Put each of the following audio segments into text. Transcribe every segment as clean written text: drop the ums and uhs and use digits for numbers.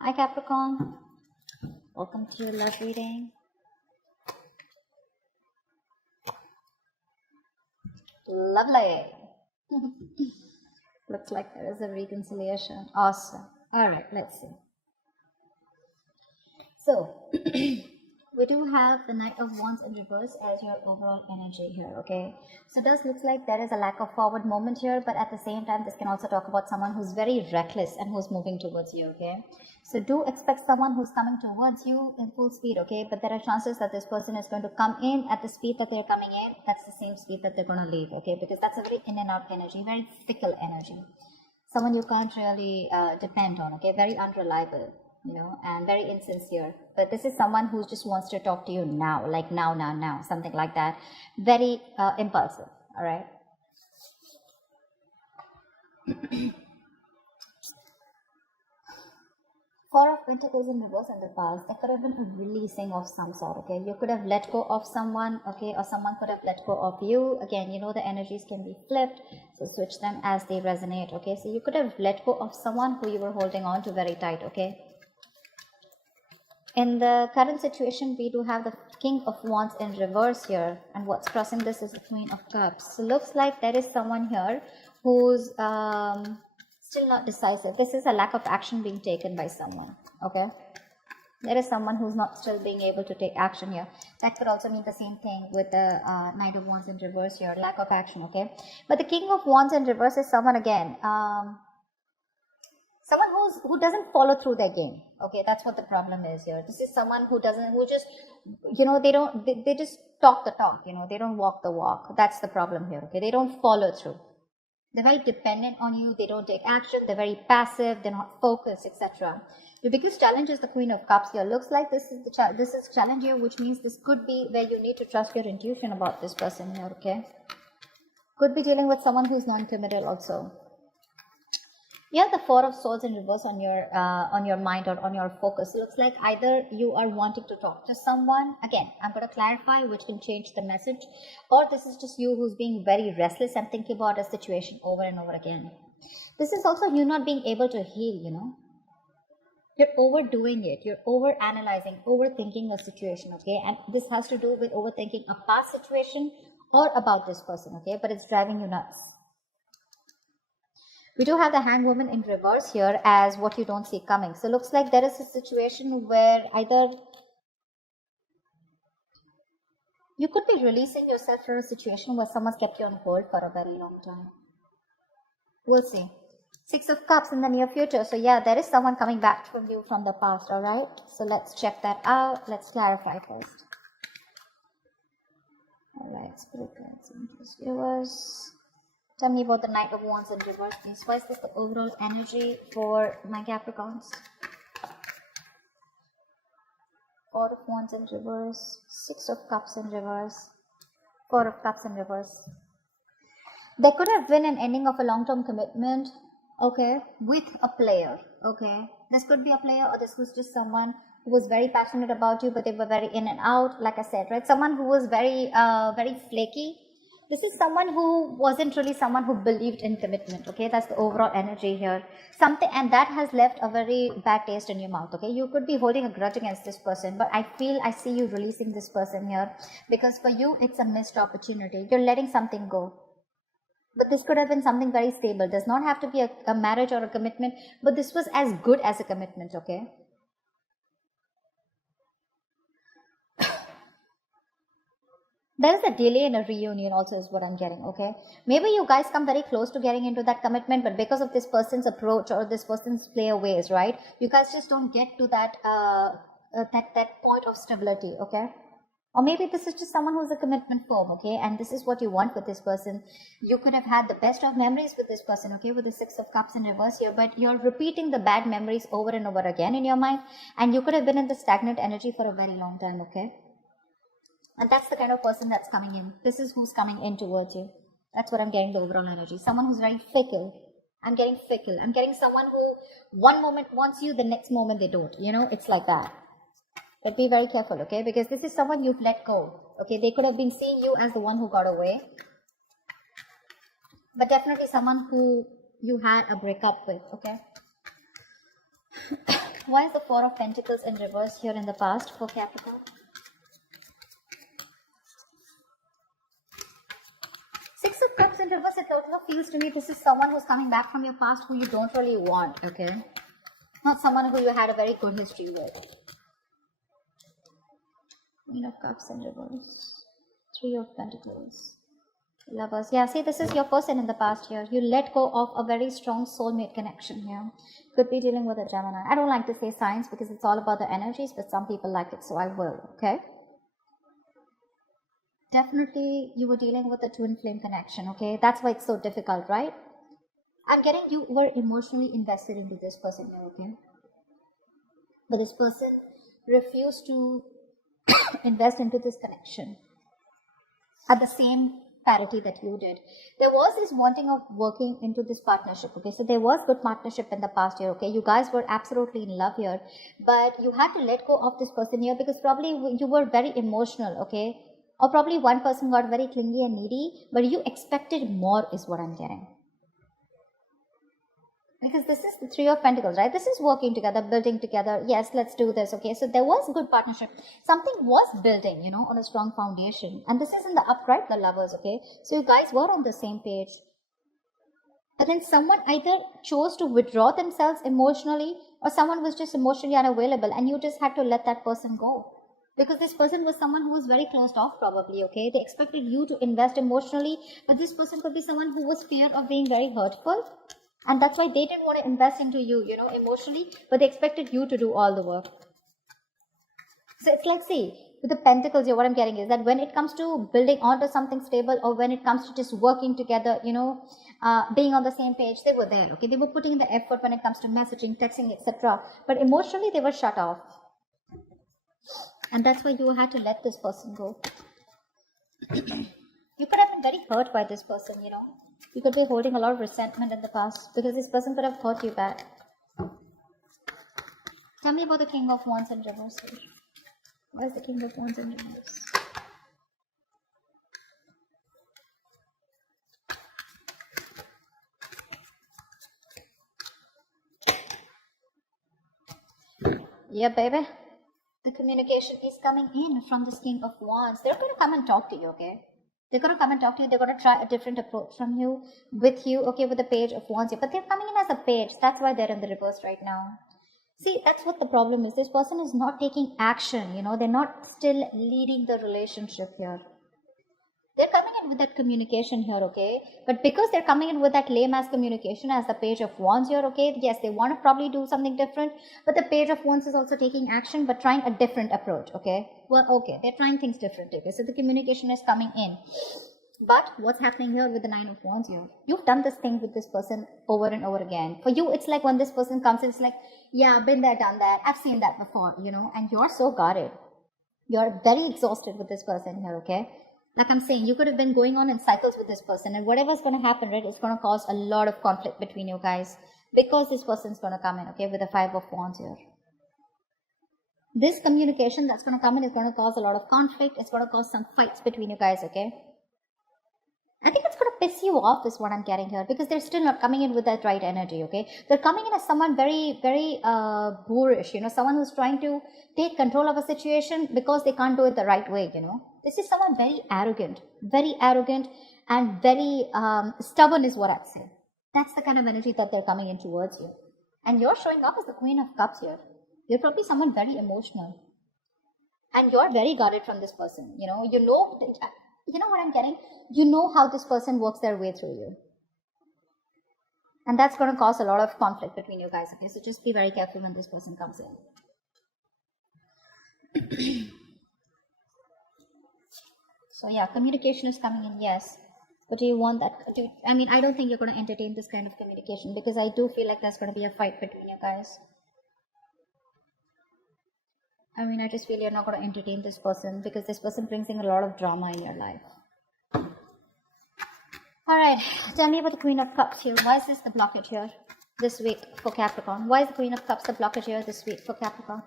Hi Capricorn, welcome to your love reading. Lovely. Looks like there is a reconciliation. Awesome. All right, let's see. So, we do have the Knight of Wands in reverse as your overall energy here, okay? So, it does look like there is a lack of forward movement here, but at the same time, this can also talk about someone who's very reckless and who's moving towards you, okay? So, do expect someone who's coming towards you in full speed, okay? But there are chances that this person is going to come in at the speed that they're coming in. That's the same speed that they're going to leave, okay? Because that's a very in and out energy, very fickle energy. Someone you can't really depend on, okay? Very unreliable, you know, and very insincere. But this is someone who just wants to talk to you now, like now, something like that. Very impulsive, all right? Four of Pentacles in reverse in the past. There could have been a releasing of some sort, okay? You could have let go of someone, okay? Or someone could have let go of you. Again, you know, the energies can be flipped, so switch them as they resonate, okay? So you could have let go of someone who you were holding on to very tight, okay? In the current situation, we do have the King of Wands in reverse here. And what's crossing this is the Queen of Cups. So looks like there is someone here who's still not decisive. This is a lack of action being taken by someone, okay? There is someone who's not still being able to take action here. That could also mean the same thing with the Knight of Wands in reverse here, lack of action, okay? But the King of Wands in reverse is someone, again, someone who doesn't follow through their game, okay? That's what the problem is here. This is someone who just, you know, they just talk the talk, you know, they don't walk the walk. That's the problem here, okay? They don't follow through. They're very dependent on you. They don't take action. They're very passive. They're not focused, etc. The biggest challenge is the Queen of Cups here. Looks like this is the challenge here, which means this could be where you need to trust your intuition about this person here, okay? Could be dealing with someone who's non-committal also. You have the Four of Swords in reverse on your mind or on your focus. It looks like either you are wanting to talk to someone. Again, I'm going to clarify, which can change the message. Or this is just you who's being very restless and thinking about a situation over and over again. This is also you not being able to heal, you know. You're overdoing it. You're over-analyzing, overthinking a situation, okay? And this has to do with overthinking a past situation or about this person, okay? But it's driving you nuts. We do have the Hangwoman in reverse here as what you don't see coming. So looks like there is a situation where either you could be releasing yourself from a situation where someone's kept you on hold for a very long time. We'll see. Six of Cups in the near future. So yeah, there is someone coming back from you from the past, all right? So let's check that out. Let's clarify first. All right, Spirit Guides and viewers. Tell me about the Knight of Wands in reverse, please. Why is this the overall energy for my Capricorns? Four of Wands in reverse, Six of Cups in reverse, Four of Cups in reverse. There could have been an ending of a long-term commitment, okay, with a player, okay. This could be a player, or this was just someone who was very passionate about you, but they were very in and out, like I said, right? Someone who was very flaky. This is someone who wasn't really someone who believed in commitment, okay? That's the overall energy here. Something, and that has left a very bad taste in your mouth, okay? You could be holding a grudge against this person, but I see you releasing this person here because for you, it's a missed opportunity. You're letting something go. But this could have been something very stable. Does not have to be a marriage or a commitment, but this was as good as a commitment, okay? There is a delay in a reunion also is what I'm getting, okay? Maybe you guys come very close to getting into that commitment, but because of this person's approach or this person's play ways, right? You guys just don't get to that that point of stability, okay? Or maybe this is just someone who's a commitment phobe, okay? And this is what you want with this person. You could have had the best of memories with this person, okay? With the Six of Cups in reverse here, but you're repeating the bad memories over and over again in your mind. And you could have been in the stagnant energy for a very long time, okay? And that's the kind of person that's coming in. This is who's coming in towards you. That's what I'm getting, the overall energy. Someone who's very fickle. I'm getting fickle. I'm getting someone who one moment wants you, the next moment they don't. You know, it's like that. But be very careful, okay? Because this is someone you've let go. Okay, they could have been seeing you as the one who got away. But definitely someone who you had a breakup with, okay? Why is the Four of Pentacles in reverse here in the past for Capricorn? Six of Cups in reverse, it also feels to me this is someone who's coming back from your past who you don't really want, okay? Not someone who you had a very good history with. Queen of Cups in reverse. Three of Pentacles. Lovers. Yeah, see, this is your person in the past here. You let go of a very strong soulmate connection here. Could be dealing with a Gemini. I don't like to say signs because it's all about the energies, but some people like it, so I will, okay? Definitely, you were dealing with a twin flame connection, okay? That's why it's so difficult, right? I'm getting you were emotionally invested into this person here, okay? But this person refused to invest into this connection at the same parity that you did. There was this wanting of working into this partnership, okay? So there was good partnership in the past year, okay? You guys were absolutely in love here, but you had to let go of this person here because probably you were very emotional, okay? Or probably one person got very clingy and needy, but you expected more is what I'm getting. Because this is the Three of Pentacles, right? This is working together, building together. Yes, let's do this, okay? So there was good partnership. Something was building, you know, on a strong foundation. And this is in the upright, the Lovers, okay? So you guys were on the same page. But then someone either chose to withdraw themselves emotionally or someone was just emotionally unavailable and you just had to let that person go. Because this person was someone who was very closed off probably, okay? They expected you to invest emotionally, but this person could be someone who was feared of being very hurtful. And that's why they didn't want to invest into you, you know, emotionally, but they expected you to do all the work. So it's like, see, with the Pentacles here, what I'm getting is that when it comes to building onto something stable or when it comes to just working together, you know, being on the same page, they were there, okay? They were putting in the effort when it comes to messaging, texting, etc. But emotionally, they were shut off. And that's why you had to let this person go. You could have been very hurt by this person, you know. You could be holding a lot of resentment in the past because this person could have hurt you bad. Tell me about the King of Wands in reverse. Why is the King of Wands in reverse? Yeah, baby. The communication is coming in from this King of Wands. They're going to come and talk to you, okay? They're going to come and talk to you. They're going to try a different approach from you, with you, okay, with the Page of Wands here. But they're coming in as a page. That's why they're in the reverse right now. See, that's what the problem is. This person is not taking action, you know. They're not still leading the relationship here. They're coming in with that communication here, okay? But because they're coming in with that lame-ass communication as the Page of Wands here, okay? Yes, they want to probably do something different, but the Page of Wands is also taking action, but trying a different approach, okay? Well, okay, they're trying things different, okay? So the communication is coming in. But what's happening here with the Nine of Wands here? You've done this thing with this person over and over again. For you, it's like when this person comes in, it's like, yeah, been there, done that. I've seen that before, you know, and you're so guarded. You're very exhausted with this person here, okay? Like I'm saying, you could have been going on in cycles with this person, and whatever's going to happen, right, it's going to cause a lot of conflict between you guys because this person's going to come in, okay, with the Five of Wands here. This communication that's going to come in is going to cause a lot of conflict. It's going to cause some fights between you guys, okay? I think it's going to piss you off is what I'm getting here because they're still not coming in with that right energy, okay? They're coming in as someone very, very boorish, you know, someone who's trying to take control of a situation because they can't do it the right way, you know? This is someone very arrogant and very stubborn is what I'd say. That's the kind of energy that they're coming in towards you. And you're showing up as the Queen of Cups here. You're probably someone very emotional. And you're very guarded from this person, you know? You know what I'm getting? You know how this person works their way through you. And that's going to cause a lot of conflict between you guys, okay? So just be very careful when this person comes in. So yeah, communication is coming in, yes. But do you want that? I mean, I don't think you're going to entertain this kind of communication because I do feel like there's going to be a fight between you guys. I mean, I just feel you're not going to entertain this person because this person brings in a lot of drama in your life. Alright, tell me about the Queen of Cups here. Why is this the blockage here this week for Capricorn? Why is the Queen of Cups the blockage here this week for Capricorn?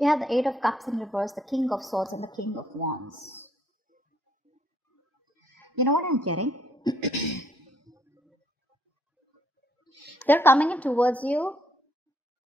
We have the Eight of Cups in reverse, the King of Swords, and the King of Wands. You know what I'm getting? They're coming in towards you.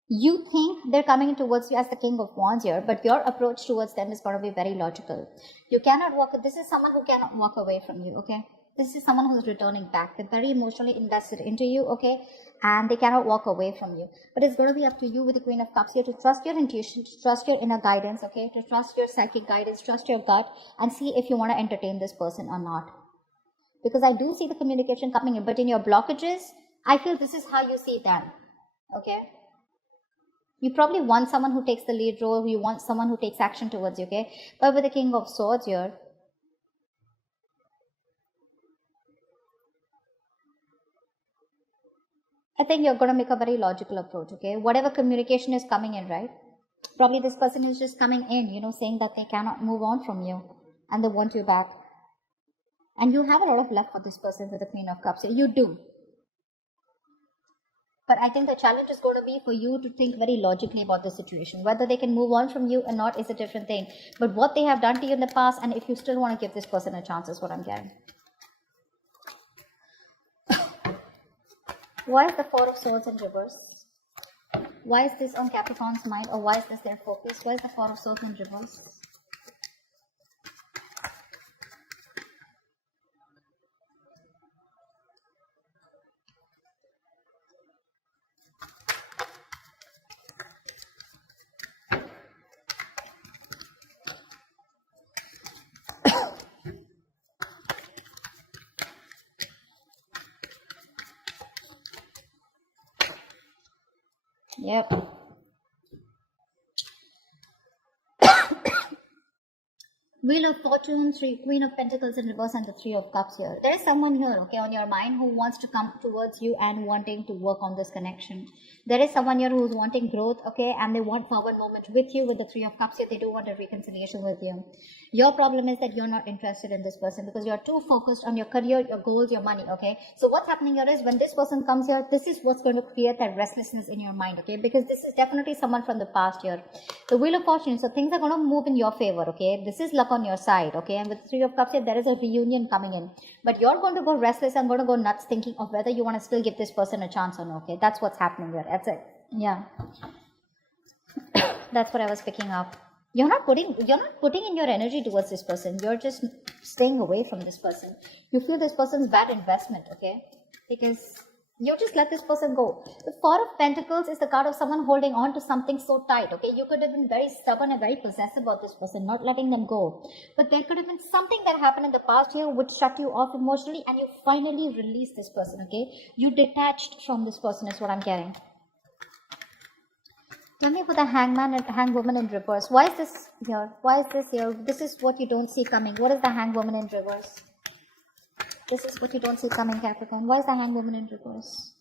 You think they're coming in towards you as the King of Wands here, but your approach towards them is going to be very logical. You cannot walk. This is someone who cannot walk away from you, okay? This is someone who's returning back. They're very emotionally invested into you, okay? And they cannot walk away from you. But it's going to be up to you with the Queen of Cups here to trust your intuition, to trust your inner guidance, okay? To trust your psychic guidance, trust your gut, and see if you want to entertain this person or not. Because I do see the communication coming in, but in your blockages, I feel this is how you see them, okay? You probably want someone who takes the lead role, you want someone who takes action towards you, okay? But with the King of Swords here, I think you're going to make a very logical approach, okay? Whatever communication is coming in, right? Probably this person is just coming in, you know, saying that they cannot move on from you and they want you back. And you have a lot of love for this person with the Queen of Cups. You do. But I think the challenge is going to be for you to think very logically about the situation. Whether they can move on from you or not is a different thing. But what they have done to you in the past, and if you still want to give this person a chance, is what I'm getting. Why is the Four of Swords in reverse? Why is this on Capricorn's mind, or why is this their focus? Why is the Four of Swords in reverse? Yep. Wheel of Fortune, Queen of Pentacles in reverse, and the Three of Cups here. There is someone here, okay, on your mind who wants to come towards you and wanting to work on this connection. There is someone here who's wanting growth, okay, and they want forward movement with you with the Three of Cups here. They do want a reconciliation with you. Your problem is that you're not interested in this person because you're too focused on your career, your goals, your money, okay? So what's happening here is when this person comes here, this is what's going to create that restlessness in your mind, okay? Because this is definitely someone from the past here. The Wheel of Fortune, so things are going to move in your favor, okay? This is luck on your side, okay? And with the Three of Cups here, there is a reunion coming in. But you're going to go restless and going to go nuts thinking of whether you want to still give this person a chance or not, okay? That's what's happening here. That's it. Yeah. That's what I was picking up. You're not putting in your energy towards this person. You're just staying away from this person. You feel this person's bad investment, okay? Because you just let this person go. The Four of Pentacles is the card of someone holding on to something so tight, okay? You could have been very stubborn and very possessive about this person, not letting them go. But there could have been something that happened in the past year which shut you off emotionally, and you finally released this person, okay? You detached from this person is what I'm getting. Tell me about the Hangman and Hangwoman in reverse. Why is this here? Why is this here? This is what you don't see coming. What is the Hangwoman in reverse? This is what you don't see coming, Capricorn. Why is the Hangwoman in reverse?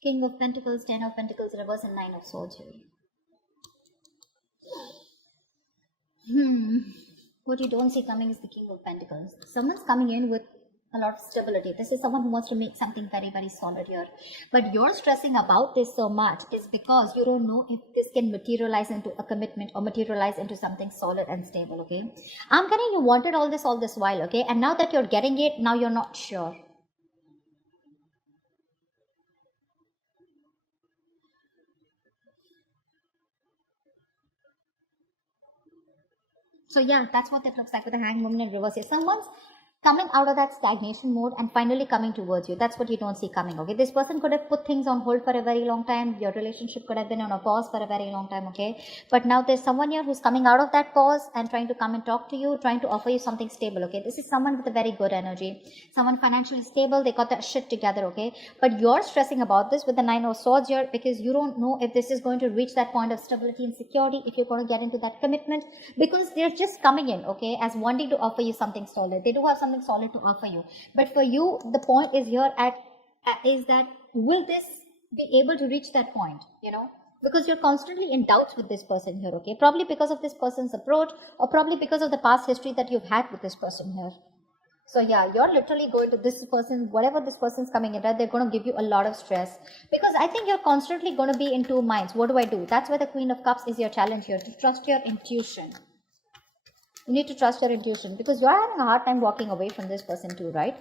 King of Pentacles, Ten of Pentacles reverse, and Nine of Swords here. What you don't see coming is the King of Pentacles. Someone's coming in with a lot of stability. This is someone who wants to make something very, very solid here. But you're stressing about this so much is because you don't know if this can materialize into a commitment or materialize into something solid and stable, okay? I'm getting you wanted all this while, okay? And now that you're getting it, now you're not sure. So yeah, that's what it looks like with the Hanged Woman in reverse. Someone's coming out of that stagnation mode and finally coming towards you. That's what you don't see coming, okay? This person could have put things on hold for a very long time. Your relationship could have been on a pause for a very long time, okay? But now there's someone here who's coming out of that pause and trying to come and talk to you, trying to offer you something stable, okay? This is someone with a very good energy. Someone financially stable. They got that shit together, okay? But you're stressing about this with the Nine of Swords here because you don't know if this is going to reach that point of stability and security, if you're going to get into that commitment, because they're just coming in, okay, as wanting to offer you something solid. They do have something solid to offer you, but for you the point is here is that will this be able to reach that point, you know, because you're constantly in doubts with this person here, okay? Probably because of this person's approach, or probably because of the past history that you've had with this person here. So yeah, you're literally going to this person, whatever this person's coming in, right? They're going to give you a lot of stress, because I think you're constantly going to be in two minds. What do I do? That's why the Queen of Cups is your challenge here, to trust your intuition. You need to trust your intuition, because you're having a hard time walking away from this person too, right?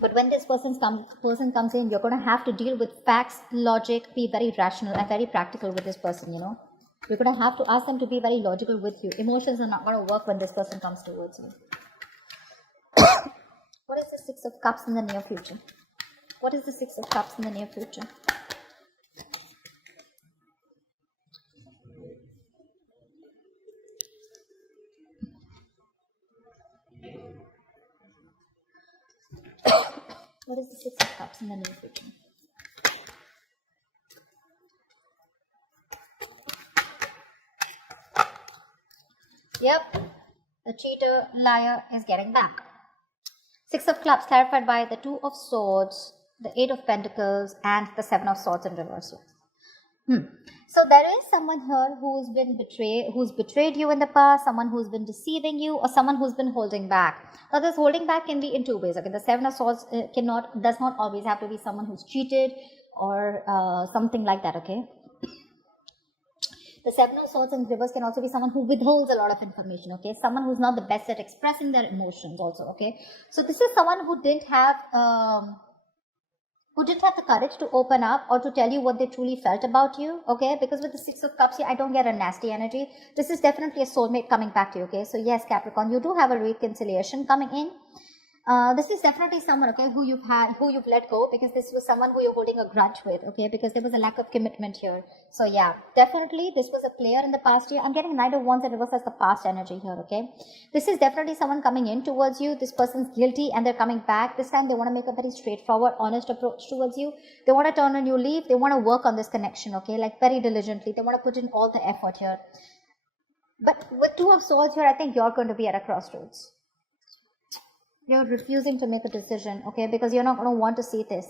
But when this person comes in, you're going to have to deal with facts, logic, be very rational and very practical with this person, you know. You're going to have to ask them to be very logical with you. Emotions are not going to work when this person comes towards you. What is the Six of Cups in the near future? What is the Six of Cups in the near future? What is the Six of Cups in the near future? Yep, the cheater, liar is getting back. Six of Clubs clarified by the Two of Swords, the Eight of Pentacles, and the Seven of Swords in reverse. So there is someone here who's betrayed you in the past, someone who's been deceiving you, or someone who's been holding back. Now this holding back can be in two ways. Okay, the Seven of Swords does not always have to be someone who's cheated or something like that. Okay. The Seven of Swords in reverse can also be someone who withholds a lot of information, okay? Someone who's not the best at expressing their emotions also, okay? So this is someone who didn't have the courage to open up or to tell you what they truly felt about you, okay? Because with the Six of Cups here, I don't get a nasty energy. This is definitely a soulmate coming back to you, okay? So yes, Capricorn, you do have a reconciliation coming in. This is definitely someone, okay, who you've let go, because this was someone who you're holding a grudge with, okay, because there was a lack of commitment here. So yeah, definitely this was a player in the past year. I'm getting Knight of Wands in reverse as the past energy here, okay. This is definitely someone coming in towards you. This person's guilty and they're coming back. This time they want to make a very straightforward, honest approach towards you. They want to turn a new leaf. They want to work on this connection, okay, like very diligently. They want to put in all the effort here. But with Two of Swords here, I think you're going to be at a crossroads. You're refusing to make a decision, okay, because you're not going to want to see this.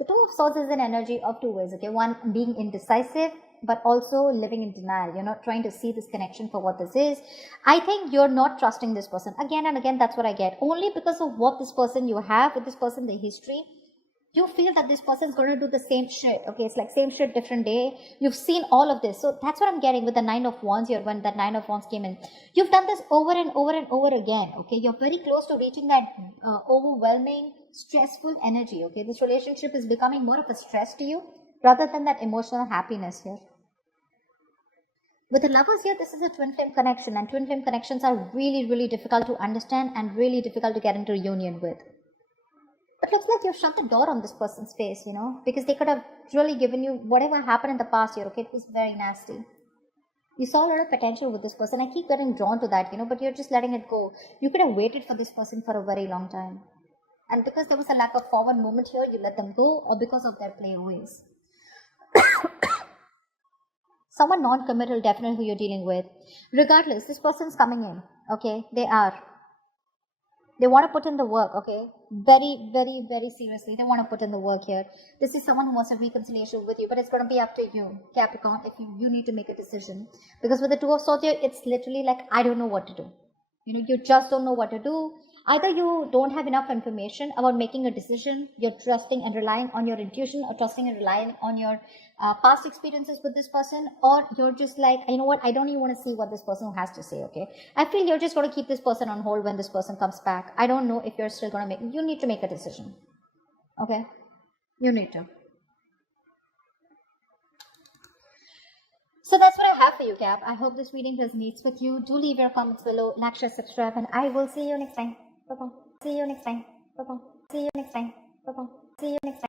The Two of Swords is an energy of two ways, okay. One, being indecisive, but also living in denial. You're not trying to see this connection for what this is. I think you're not trusting this person. Again and again, that's what I get. Only because of what this person you have with this person, the history, you feel that this person's going to do the same shit, okay? It's like same shit, different day. You've seen all of this. So that's what I'm getting with the Nine of Wands here when that Nine of Wands came in. You've done this over and over and over again, okay? You're very close to reaching that overwhelming, stressful energy, okay? This relationship is becoming more of a stress to you rather than that emotional happiness here. With the Lovers here, this is a twin flame connection, and twin flame connections are really, really difficult to understand and really difficult to get into union with. But looks like you've shut the door on this person's face, you know, because they could have really given you whatever happened in the past year, okay? It was very nasty. You saw a lot of potential with this person. I keep getting drawn to that, you know, but you're just letting it go. You could have waited for this person for a very long time. And because there was a lack of forward movement here, you let them go, or because of their play ways. Someone non-committal, definitely who you're dealing with. Regardless, this person's coming in, okay? They want to put in the work, okay? Very, very, very seriously. They want to put in the work here. This is someone who wants a reconciliation with you, but it's going to be up to you, Capricorn, if you need to make a decision. Because with the Two of Swords here, it's literally like, I don't know what to do. You know, you just don't know what to do. Either you don't have enough information about making a decision, you're trusting and relying on your intuition, or trusting and relying on your past experiences with this person, or you're just like, you know what, I don't even want to see what this person has to say, okay? I feel you're just going to keep this person on hold when this person comes back. I don't know if you're still going to you need to make a decision, okay? You need to. So that's what I have for you, Cap. I hope this reading resonates with you. Do leave your comments below, like, share, subscribe, and I will see you next time. Bye-bye. See you next time. Bye-bye. See you next time. Bye-bye. See you next time.